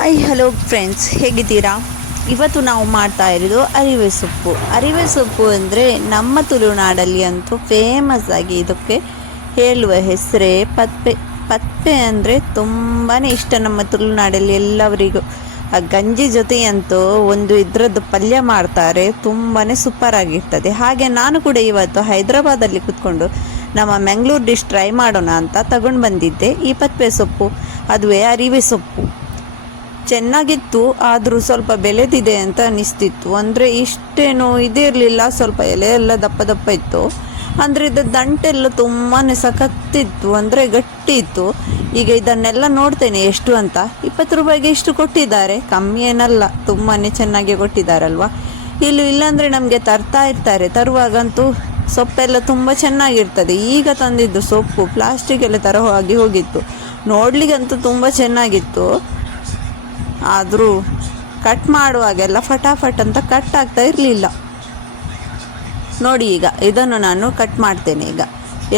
Hi hello friends, ಹೇಗಿದ್ದೀರಾ? ಇವತ್ತು ನಾವು ಮಾಡ್ತಾ ಇರೋದು ಅರಿವೆ ಸೊಪ್ಪು. ಅರಿವೆ ಸೊಪ್ಪು ಅಂದರೆ ನಮ್ಮ ತುಳುನಾಡಲ್ಲಿ ಅಂತೂ ಫೇಮಸ್ ಆಗಿ ಇದಕ್ಕೆ ಹೇಳುವ ಹೆಸರೇ ಪತ್ಪೆ. ಪತ್ಪೆ ಅಂದರೆ ತುಂಬಾ ಇಷ್ಟ ನಮ್ಮ ತುಳುನಾಡಲ್ಲಿ ಎಲ್ಲವರಿಗೂ. ಆ ಗಂಜಿ ಜೊತೆ ಅಂತೂ ಒಂದು ಇದರದ್ದು ಪಲ್ಯ ಮಾಡ್ತಾರೆ, ತುಂಬಾ ಸೂಪರ್ ಆಗಿರ್ತದೆ. ಹಾಗೆ ನಾನು ಕೂಡ ಇವತ್ತು ಹೈದರಾಬಾದಲ್ಲಿ ಕೂತ್ಕೊಂಡು ನಮ್ಮ ಮ್ಯಾಂಗ್ಳೂರ್ ಡಿಶ್ ಟ್ರೈ ಮಾಡೋಣ ಅಂತ ತಗೊಂಡು ಬಂದಿದ್ದೆ ಈ ಪತ್ಪೆ ಸೊಪ್ಪು, ಅದುವೇ ಅರಿವೆ ಸೊಪ್ಪು. ಚೆನ್ನಾಗಿತ್ತು, ಆದರೂ ಸ್ವಲ್ಪ ಬೆಳೆದಿದೆ ಅಂತ ಅನಿಸ್ತಿತ್ತು. ಅಂದರೆ ಇಷ್ಟೇನು ಇದಿರಲಿಲ್ಲ, ಸ್ವಲ್ಪ ಎಲೆ ಎಲ್ಲ ದಪ್ಪ ದಪ್ಪ ಇತ್ತು. ಅಂದರೆ ಇದು ದಂಟೆಲ್ಲ ತುಂಬಾ ಸಖತ್ತಿತ್ತು, ಅಂದರೆ ಗಟ್ಟಿ ಇತ್ತು. ಈಗ ಇದನ್ನೆಲ್ಲ ನೋಡ್ತೇನೆ ಎಷ್ಟು ಅಂತ. 20 ರೂಪಾಯಿಗೆ ಇಷ್ಟು ಕೊಟ್ಟಿದ್ದಾರೆ, ಕಮ್ಮಿ ಏನಲ್ಲ, ತುಂಬಾ ಚೆನ್ನಾಗಿ ಕೊಟ್ಟಿದ್ದಾರಲ್ವ. ಇಲ್ಲಾಂದರೆ ನಮಗೆ ತರ್ತಾ ಇರ್ತಾರೆ, ತರುವಾಗಂತೂ ಸೊಪ್ಪೆಲ್ಲ ತುಂಬ ಚೆನ್ನಾಗಿರ್ತದೆ. ಈಗ ತಂದಿದ್ದು ಸೊಪ್ಪು ಪ್ಲಾಸ್ಟಿಕ್ ಎಲ್ಲ ಥರ ಆಗಿ ಹೋಗಿತ್ತು, ನೋಡ್ಲಿಕ್ಕಂತೂ ತುಂಬ ಚೆನ್ನಾಗಿತ್ತು. ಆದರೂ ಕಟ್ ಮಾಡುವಾಗೆಲ್ಲ ಫಟಾಫಟ್ ಅಂತ ಕಟ್ ಆಗ್ತಾ ಇರಲಿಲ್ಲ. ನೋಡಿ, ಈಗ ಇದನ್ನು ನಾನು ಕಟ್ ಮಾಡ್ತೇನೆ. ಈಗ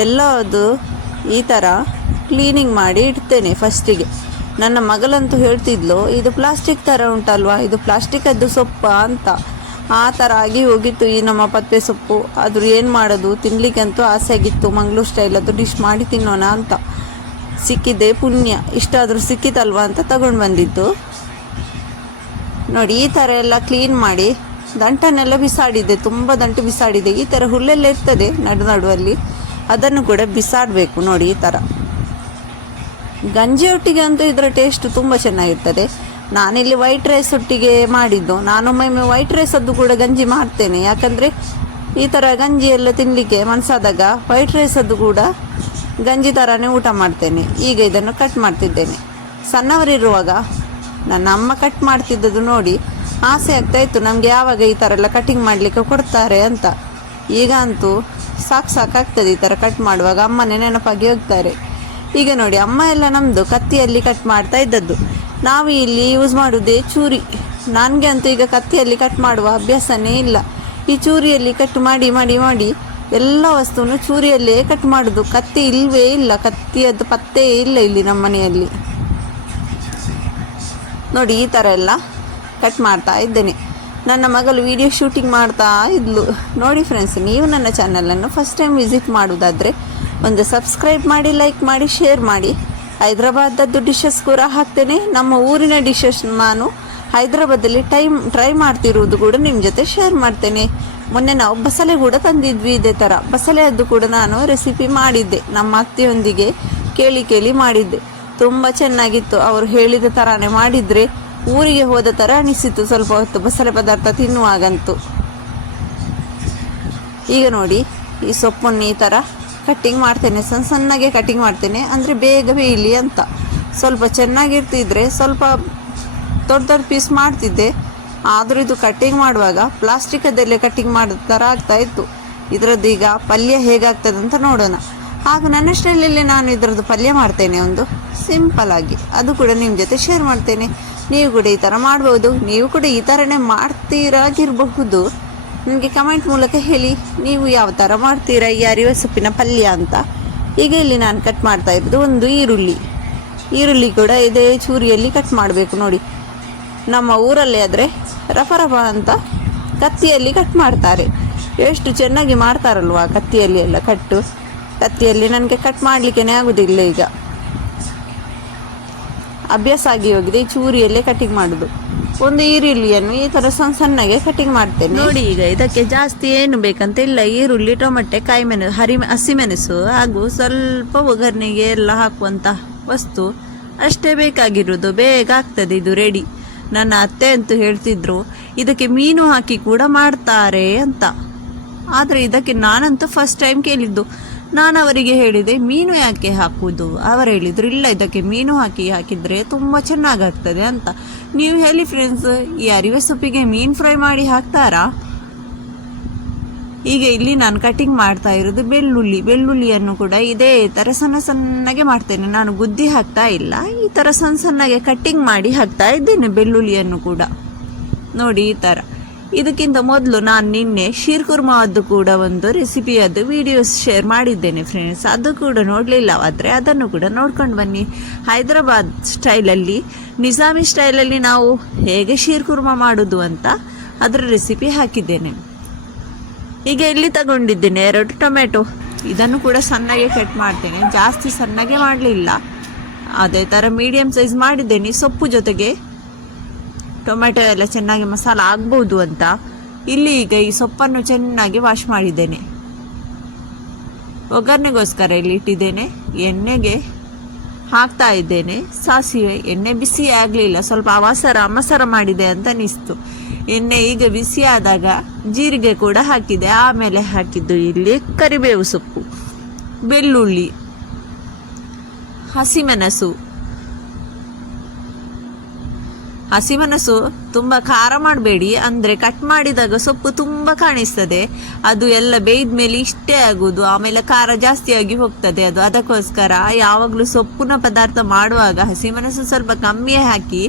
ಎಲ್ಲದು ಈ ಥರ ಕ್ಲೀನಿಂಗ್ ಮಾಡಿ ಇಡ್ತೇನೆ ಫಸ್ಟಿಗೆ. ನನ್ನ ಮಗಳಂತೂ ಹೇಳ್ತಿದ್ಲು, ಇದು ಪ್ಲಾಸ್ಟಿಕ್ ಥರ ಉಂಟಲ್ವಾ, ಇದು ಪ್ಲಾಸ್ಟಿಕದ್ದು ಸೊಪ್ಪ ಅಂತ. ಆ ಥರ ಆಗಿ ಹೋಗಿತ್ತು ಈ ನಮ್ಮ ಪತ್ಪೆ ಸೊಪ್ಪು. ಆದರೂ ಏನು ಮಾಡೋದು, ತಿನ್ನಲಿಕ್ಕಂತೂ ಆಸೆ ಆಗಿತ್ತು. ಮಂಗಳೂರು ಸ್ಟೈಲದ್ದು ಡಿಶ್ ಮಾಡಿ ತಿನ್ನೋಣ ಅಂತ. ಸಿಕ್ಕಿದೆ ಪುಣ್ಯ, ಇಷ್ಟಾದರೂ ಸಿಕ್ಕಿತಲ್ವಾ ಅಂತ ತಗೊಂಡು ಬಂದಿದ್ದು. ನೋಡಿ, ಈ ಥರ ಎಲ್ಲ ಕ್ಲೀನ್ ಮಾಡಿ ದಂಟನ್ನೆಲ್ಲ ಬಿಸಾಡಿದೆ, ತುಂಬ ದಂಟು ಬಿಸಾಡಿದೆ. ಈ ಥರ ಹುಲ್ಲೆಲ್ಲ ಇರ್ತದೆ ನಡುವಲ್ಲಿ, ಅದನ್ನು ಕೂಡ ಬಿಸಾಡಬೇಕು. ನೋಡಿ, ಈ ಥರ ಗಂಜಿ ಒಟ್ಟಿಗೆ ಅಂತೂ ಇದರ ಟೇಸ್ಟ್ ತುಂಬ ಚೆನ್ನಾಗಿರ್ತದೆ. ನಾನಿಲ್ಲಿ ವೈಟ್ ರೈಸ್ ಒಟ್ಟಿಗೆ ಮಾಡಿದ್ದು. ನಾನೊಮ್ಮೊಮ್ಮೆ ವೈಟ್ ರೈಸದ್ದು ಕೂಡ ಗಂಜಿ ಮಾಡ್ತೇನೆ, ಯಾಕಂದರೆ ಈ ಥರ ಗಂಜಿ ಎಲ್ಲ ತಿನ್ನಲಿಕ್ಕೆ ಮನಸ್ಸಾದಾಗ ವೈಟ್ ರೈಸದ್ದು ಕೂಡ ಗಂಜಿ ಥರನೇ ಊಟ ಮಾಡ್ತೇನೆ. ಈಗ ಇದನ್ನು ಕಟ್ ಮಾಡ್ತಿದ್ದೇನೆ. ಸಣ್ಣವರಿರುವಾಗ ನನ್ನ ಅಮ್ಮ ಕಟ್ ಮಾಡ್ತಿದ್ದದ್ದು ನೋಡಿ ಆಸೆ ಆಗ್ತಾಯಿತ್ತು ನಮಗೆ, ಯಾವಾಗ ಈ ಥರ ಎಲ್ಲ ಕಟಿಂಗ್ ಮಾಡಲಿಕ್ಕೆ ಕೊಡ್ತಾರೆ ಅಂತ. ಈಗ ಅಂತೂ ಸಾಕಾಗ್ತದೆ ಈ ಥರ ಕಟ್ ಮಾಡುವಾಗ, ಅಮ್ಮನೇ ನೆನಪಾಗಿ ಹೋಗ್ತಾರೆ. ಈಗ ನೋಡಿ, ಅಮ್ಮ ಎಲ್ಲ ನಮ್ಮದು ಕತ್ತಿಯಲ್ಲಿ ಕಟ್ ಮಾಡ್ತಾ ಇದ್ದದ್ದು, ನಾವು ಇಲ್ಲಿ ಯೂಸ್ ಮಾಡೋದೇ ಚೂರಿ. ನನಗೆ ಅಂತೂ ಈಗ ಕತ್ತಿಯಲ್ಲಿ ಕಟ್ ಮಾಡುವ ಅಭ್ಯಾಸನೇ ಇಲ್ಲ. ಈ ಚೂರಿಯಲ್ಲಿ ಕಟ್ ಮಾಡಿ ಮಾಡಿ ಮಾಡಿ ಎಲ್ಲ ವಸ್ತುವನ್ನು ಚೂರಿಯಲ್ಲೇ ಕಟ್ ಮಾಡೋದು. ಕತ್ತಿ ಇಲ್ಲವೇ ಇಲ್ಲ, ಕತ್ತಿಯದ್ದು ಪತ್ತೇ ಇಲ್ಲ ಇಲ್ಲಿ ನಮ್ಮ ಮನೆಯಲ್ಲಿ. ನೋಡಿ, ಈ ಥರ ಎಲ್ಲ ಕಟ್ ಮಾಡ್ತಾ ಇದ್ದೇನೆ. ನನ್ನ ಮಗಳು ವಿಡಿಯೋ ಶೂಟಿಂಗ್ ಮಾಡ್ತಾ ಇದ್ಲು. ನೋಡಿ ಫ್ರೆಂಡ್ಸ್, ನೀವು ನನ್ನ ಚಾನಲನ್ನು ಫಸ್ಟ್ ಟೈಮ್ ವಿಸಿಟ್ ಮಾಡೋದಾದರೆ ಒಂದು ಸಬ್ಸ್ಕ್ರೈಬ್ ಮಾಡಿ, ಲೈಕ್ ಮಾಡಿ, ಶೇರ್ ಮಾಡಿ. ಹೈದರಾಬಾದದ್ದು ಡಿಶಸ್ ಕೂಡ ಹಾಕ್ತೇನೆ. ನಮ್ಮ ಊರಿನ ಡಿಶಸ್ ನಾನು ಹೈದರಾಬಾದಲ್ಲಿ ಟ್ರೈ ಮಾಡ್ತಿರೋದು ಕೂಡ ನಿಮ್ಮ ಜೊತೆ ಶೇರ್ ಮಾಡ್ತೇನೆ. ಮೊನ್ನೆ ನಾವು ಬಸಳೆ ಕೂಡ ತಂದಿದ್ವಿ, ಇದೇ ಥರ ಬಸಳೆಯದ್ದು ಕೂಡ ನಾನು ರೆಸಿಪಿ ಮಾಡಿದ್ದೆ. ನಮ್ಮ ಅತ್ತೆಯೊಂದಿಗೆ ಕೇಳಿ ಮಾಡಿದ್ದೆ, ತುಂಬ ಚೆನ್ನಾಗಿತ್ತು. ಅವರು ಹೇಳಿದ ಥರನೇ ಮಾಡಿದರೆ ಊರಿಗೆ ಹೋದ ಥರ ಅನಿಸಿತು ಸ್ವಲ್ಪ ಹೊತ್ತು ಬಸಳೆ ಪದಾರ್ಥ ತಿನ್ನುವಾಗಂತೂ. ಈಗ ನೋಡಿ, ಈ ಸೊಪ್ಪನ್ನು ಈ ಥರ ಕಟ್ಟಿಂಗ್ ಮಾಡ್ತೇನೆ, ಸಣ್ಣಗೆ ಕಟ್ಟಿಂಗ್ ಮಾಡ್ತೇನೆ, ಅಂದರೆ ಬೇಗ ಬೇಯಲಿ ಅಂತ. ಸ್ವಲ್ಪ ಚೆನ್ನಾಗಿರ್ತಿದ್ರೆ ಸ್ವಲ್ಪ ದೊಡ್ಡ ಪೀಸ್ ಮಾಡ್ತಿದ್ದೆ, ಆದರೂ ಇದು ಕಟ್ಟಿಂಗ್ ಮಾಡುವಾಗ ಪ್ಲಾಸ್ಟಿಕದಲ್ಲೇ ಕಟ್ಟಿಂಗ್ ಮಾಡೋ ಥರ ಆಗ್ತಾಯಿತ್ತು. ಇದರದ್ದು ಈಗ ಪಲ್ಯ ಹೇಗಾಗ್ತದೆ ಅಂತ ನೋಡೋಣ. ಹಾಗೂ ನನ್ನ ಸ್ಟೈಲಲ್ಲಿ ನಾನು ಇದರದ್ದು ಪಲ್ಯ ಮಾಡ್ತೇನೆ, ಒಂದು ಸಿಂಪಲ್ಲಾಗಿ. ಅದು ಕೂಡ ನಿಮ್ಮ ಜೊತೆ ಶೇರ್ ಮಾಡ್ತೇನೆ. ನೀವು ಕೂಡ ಈ ಥರ ಮಾಡ್ಬೋದು. ನೀವು ಕೂಡ ಈ ಥರನೇ ಮಾಡ್ತೀರಾಗಿರಬಹುದು. ನನಗೆ ಕಮೆಂಟ್ ಮೂಲಕ ಹೇಳಿ, ನೀವು ಯಾವ ಥರ ಮಾಡ್ತೀರಾ ಈ ಅರಿವೆ ಸೊಪ್ಪಿನ ಪಲ್ಯ ಅಂತ. ಈಗ ಇಲ್ಲಿ ನಾನು ಕಟ್ ಮಾಡ್ತಾ ಇರೋದು ಒಂದು ಈರುಳ್ಳಿ ಕೂಡ ಇದೇ ಚೂರಿಯಲ್ಲಿ ಕಟ್ ಮಾಡಬೇಕು. ನೋಡಿ, ನಮ್ಮ ಊರಲ್ಲಿ ಆದರೆ ರಫ ಅಂತ ಕತ್ತಿಯಲ್ಲಿ ಕಟ್ ಮಾಡ್ತಾರೆ. ಎಷ್ಟು ಚೆನ್ನಾಗಿ ಮಾಡ್ತಾರಲ್ವ ಕತ್ತಿಯಲ್ಲಿ ಎಲ್ಲ ಕಟ್ಟು. ಕತ್ತಿಯಲ್ಲಿ ನನಗೆ ಕಟ್ ಮಾಡಲಿಕ್ಕೇ ಆಗೋದಿಲ್ಲ, ಈಗ ಅಭ್ಯಾಸ ಆಗಿ ಹೋಗಿದೆ. ಈ ಚೂರಿಯಲ್ಲೇ ಕಟಿಂಗ್ ಮಾಡೋದು. ಒಂದು ಈರುಳ್ಳಿಯನ್ನು ಈ ಥರ ಸಣ್ಣಗೆ ಕಟಿಂಗ್ ಮಾಡ್ತೇನೆ. ನೋಡಿ, ಈಗ ಇದಕ್ಕೆ ಜಾಸ್ತಿ ಏನು ಬೇಕಂತ ಇಲ್ಲ. ಈರುಳ್ಳಿ, ಟೊಮೆಟೊ, ಹಸಿಮೆಣಸು ಹಾಗೂ ಸ್ವಲ್ಪ ಒಗ್ಗರಣೆಗೆ ಎಲ್ಲ ಹಾಕುವಂಥ ವಸ್ತು ಅಷ್ಟೇ ಬೇಕಾಗಿರೋದು. ಬೇಗ ಆಗ್ತದೆ ಇದು ರೆಡಿ. ನನ್ನ ಅತ್ತೆ ಅಂತೂ ಹೇಳ್ತಿದ್ರು ಇದಕ್ಕೆ ಮೀನು ಹಾಕಿ ಕೂಡ ಮಾಡ್ತಾರೆ ಅಂತ. ಆದರೆ ಇದಕ್ಕೆ ನಾನಂತೂ ಫಸ್ಟ್ ಟೈಮ್ ಕೇಳಿದ್ದು. ನಾನು ಅವರಿಗೆ ಹೇಳಿದೆ, ಮೀನು ಯಾಕೆ ಹಾಕುವುದು? ಅವರು ಹೇಳಿದರು, ಇಲ್ಲ, ಇದಕ್ಕೆ ಮೀನು ಹಾಕಿದರೆ ತುಂಬ ಚೆನ್ನಾಗಾಗ್ತದೆ ಅಂತ. ನೀವು ಹೇಳಿ ಫ್ರೆಂಡ್ಸ್, ಈ ಅರಿವೆ ಸೊಪ್ಪಿಗೆ ಮೀನು ಫ್ರೈ ಮಾಡಿ ಹಾಕ್ತಾರಾ? ಈಗ ಇಲ್ಲಿ ನಾನು ಕಟಿಂಗ್ ಮಾಡ್ತಾ ಇರೋದು ಬೆಳ್ಳುಳ್ಳಿಯನ್ನು ಕೂಡ ಇದೇ ಥರ ಸಣ್ಣಗೆ ಮಾಡ್ತೇನೆ. ನಾನು ಗುದ್ದಿ ಹಾಕ್ತಾ ಇಲ್ಲ, ಈ ಥರ ಸಣ್ಣಗೆ ಕಟ್ಟಿಂಗ್ ಮಾಡಿ ಹಾಕ್ತಾ ಇದ್ದೇನೆ ಬೆಳ್ಳುಳ್ಳಿಯನ್ನು ಕೂಡ. ನೋಡಿ, ಈ ಥರ ಇದಕ್ಕಿಂತ ಮೊದಲು ನಾನು ನಿನ್ನೆ ಶೀರ್ ಕುರ್ಮಾದ್ದು ಕೂಡ ಒಂದು ರೆಸಿಪಿಯದ್ದು ವಿಡಿಯೋಸ್ ಶೇರ್ ಮಾಡಿದ್ದೇನೆ ಫ್ರೆಂಡ್ಸ್. ಅದು ಕೂಡ ನೋಡಲಿಲ್ಲವಾದರೆ ಅದನ್ನು ಕೂಡ ನೋಡ್ಕೊಂಡು ಬನ್ನಿ. ಹೈದರಾಬಾದ್ ಸ್ಟೈಲಲ್ಲಿ, ನಿಜಾಮಿ ಸ್ಟೈಲಲ್ಲಿ ನಾವು ಹೇಗೆ ಶೀರ್ ಕುರ್ಮಾ ಮಾಡೋದು ಅಂತ ಅದರ ರೆಸಿಪಿ ಹಾಕಿದ್ದೇನೆ. ಈಗ ಇಲ್ಲಿ ತಗೊಂಡಿದ್ದೇನೆ 2 ಟೊಮೆಟೊ. ಇದನ್ನು ಕೂಡ ಸಣ್ಣಗೆ ಕಟ್ ಮಾಡ್ತೇನೆ, ಜಾಸ್ತಿ ಸಣ್ಣಗೆ ಮಾಡಲಿಲ್ಲ, ಅದೇ ಥರ ಮೀಡಿಯಮ್ ಸೈಜ್ ಮಾಡಿದ್ದೇನೆ. ಸೊಪ್ಪು ಜೊತೆಗೆ ಟೊಮೆಟೊ ಎಲ್ಲ ಚೆನ್ನಾಗಿ ಮಸಾಲ ಆಗ್ಬೋದು ಅಂತ ಇಲ್ಲಿ ಈಗ ಈ ಸೊಪ್ಪನ್ನು ಚೆನ್ನಾಗಿ ವಾಶ್ ಮಾಡಿದ್ದೇನೆ. ಒಗ್ಗರಣೆಗೋಸ್ಕರ ಇಲ್ಲಿ ಇಟ್ಟಿದ್ದೇನೆ. ಎಣ್ಣೆಗೆ ಹಾಕ್ತಾ ಇದ್ದೇನೆ ಸಾಸಿವೆ. ಎಣ್ಣೆ ಬಿಸಿ ಆಗಲಿಲ್ಲ, ಸ್ವಲ್ಪ ಮಸರ ಮಾಡಿದೆ ಅಂತ ಅನಿಸ್ತು. ಎಣ್ಣೆ ಈಗ ಬಿಸಿ ಆದಾಗ ಜೀರಿಗೆ ಕೂಡ ಹಾಕಿದೆ. ಆಮೇಲೆ ಹಾಕಿದ್ದು ಇಲ್ಲಿ ಕರಿಬೇವು ಸೊಪ್ಪು, ಬೆಳ್ಳುಳ್ಳಿ, ಹಸಿಮೆಣಸು ತುಂಬ ಖಾರ ಮಾಡಬೇಡಿ, ಅಂದರೆ ಕಟ್ ಮಾಡಿದಾಗ ಸೊಪ್ಪು ತುಂಬ ಕಾಣಿಸ್ತದೆ. ಅದು ಎಲ್ಲ ಬೇಯ್ದ ಮೇಲೆ ಇಷ್ಟೇ ಆಗೋದು, ಆಮೇಲೆ ಖಾರ ಜಾಸ್ತಿಯಾಗಿ ಹೋಗ್ತದೆ ಅದು. ಅದಕ್ಕೋಸ್ಕರ ಯಾವಾಗಲೂ ಸೊಪ್ಪಿನ ಪದಾರ್ಥ ಮಾಡುವಾಗ ಹಸಿಮೆಣಸು ಸ್ವಲ್ಪ ಕಮ್ಮಿಯೇ ಹಾಕಿ.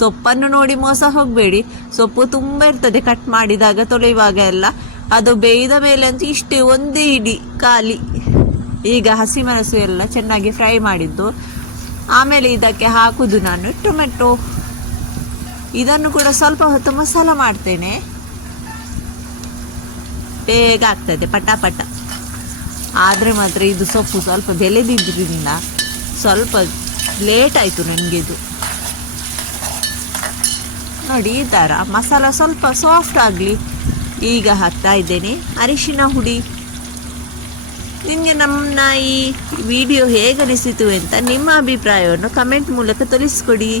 ಸೊಪ್ಪನ್ನು ನೋಡಿ ಮೋಸ ಹೋಗಬೇಡಿ, ಸೊಪ್ಪು ತುಂಬ ಇರ್ತದೆ ಕಟ್ ಮಾಡಿದಾಗ ತೊಳೆಯುವಾಗ ಎಲ್ಲ. ಅದು ಬೇಯ್ದ ಮೇಲೆ ಅಂತೂ ಇಷ್ಟೇ, ಒಂದೇ ಇಡೀ ಖಾಲಿ. ಈಗ ಹಸಿಮೆಣಸು ಎಲ್ಲ ಚೆನ್ನಾಗಿ ಫ್ರೈ ಮಾಡಿದ್ದು. ಆಮೇಲೆ ಇದಕ್ಕೆ ಹಾಕುದು ನಾನು ಟೊಮೆಟೊ. ಇದನ್ನು ಕೂಡ ಸ್ವಲ್ಪ ಹೊತ್ತು ಮಸಾಲ ಮಾಡ್ತೇನೆ, ಬೇಗ ಆಗ್ತದೆ ಪಟ. ಆದರೆ ಮಾತ್ರ ಇದು ಸೊಪ್ಪು ಸ್ವಲ್ಪ ಬೆಳೆದಿದ್ದರಿಂದ ಸ್ವಲ್ಪ ಲೇಟ್ ಆಯಿತು ನನಗೆ. ಇದು ನೋಡಿ, ಈ ಥರ ಮಸಾಲ ಸ್ವಲ್ಪ ಸಾಫ್ಟ್ ಆಗಲಿ. ಈಗ ಹಾಕ್ತಾ ಇದ್ದೇನೆ ಅರಿಶಿನ ಹುಡಿ. ನಿಮಗೆ ನಮ್ಮ ಈ ವಿಡಿಯೋ ಹೇಗನಿಸಿತು ಅಂತ ನಿಮ್ಮ ಅಭಿಪ್ರಾಯವನ್ನು ಕಮೆಂಟ್ ಮೂಲಕ ತಿಳಿಸ್ಕೊಡಿ.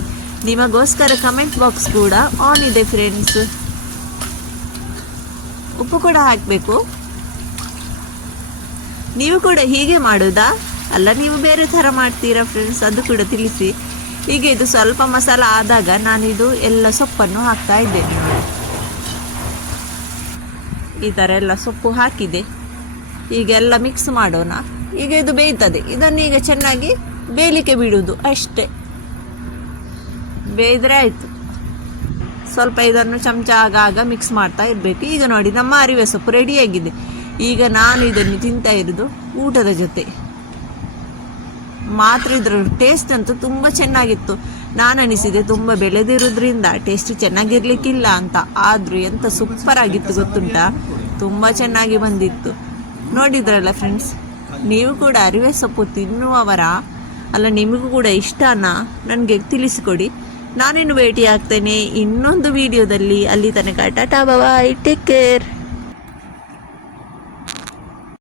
ನಿಮಗೋಸ್ಕರ ಕಮೆಂಟ್ ಬಾಕ್ಸ್ ಕೂಡ ಆನ್ ಇದೆ ಫ್ರೆಂಡ್ಸ್. ಉಪ್ಪು ಕೂಡ ಹಾಕಬೇಕು. ನೀವು ಕೂಡ ಹೀಗೆ ಮಾಡೋದಾ, ಅಲ್ಲ ನೀವು ಬೇರೆ ಥರ ಮಾಡ್ತೀರಾ ಫ್ರೆಂಡ್ಸ್, ಅದು ಕೂಡ ತಿಳಿಸಿ. ಈಗ ಇದು ಸ್ವಲ್ಪ ಮಸಾಲ ಆದಾಗ ನಾನಿದು ಎಲ್ಲ ಸೊಪ್ಪನ್ನು ಹಾಕ್ತಾ ಇದ್ದೇನೆ. ಈ ಥರ ಎಲ್ಲ ಸೊಪ್ಪು ಹಾಕಿದೆ. ಈಗ ಎಲ್ಲ ಮಿಕ್ಸ್ ಮಾಡೋಣ. ಈಗ ಇದು ಬೇಯ್ತದೆ, ಇದನ್ನು ಈಗ ಚೆನ್ನಾಗಿ ಬೇಯಲಿಕ್ಕೆ ಬಿಡುವುದು ಅಷ್ಟೇ. ಬೇಯ್ದ್ರೆ ಆಯಿತು. ಸ್ವಲ್ಪ ಇದನ್ನು ಚಮಚ ಆಗಾಗ ಮಿಕ್ಸ್ ಮಾಡ್ತಾ ಇರಬೇಕು. ಈಗ ನೋಡಿ, ನಮ್ಮ ಅರಿವೆ ಸೊಪ್ಪು ರೆಡಿಯಾಗಿದೆ. ಈಗ ನಾನು ಇದನ್ನು ತಿಂತಾ ಇರೋದು ಊಟದ ಜೊತೆ ಮಾತ್ರ. ಇದರ ಟೇಸ್ಟ್ ಅಂತೂ ತುಂಬ ಚೆನ್ನಾಗಿತ್ತು. ನಾನು ಅನಿಸಿದೆ ತುಂಬ ಬೆಳೆದಿರೋದ್ರಿಂದ ಟೇಸ್ಟ್ ಚೆನ್ನಾಗಿರ್ಲಿಕ್ಕಿಲ್ಲ ಅಂತ. ಆದರೂ ಎಂಥ ಸೂಪರ್ ಆಗಿತ್ತು ಗೊತ್ತುಂಟಾ, ತುಂಬ ಚೆನ್ನಾಗಿ ಬಂದಿತ್ತು. ನೋಡಿದ್ರಲ್ಲ ಫ್ರೆಂಡ್ಸ್, ನೀವು ಕೂಡ ಅರಿವೆ ಸೊಪ್ಪು ತಿನ್ನುವವರ, ಅಲ್ಲ ನಿಮಗೂ ಕೂಡ ಇಷ್ಟನಾ ನನಗೆ ತಿಳಿಸಿಕೊಡಿ. ನಾನಿನ್ನು ಭೇಟಿ ಆಗ್ತೇನೆ ಇನ್ನೊಂದು ವಿಡಿಯೋದಲ್ಲಿ. ಅಲ್ಲಿ ತನಕ ಟಾಟಾ ಬಾಯ್, ಟೇಕ್ ಕೇರ್.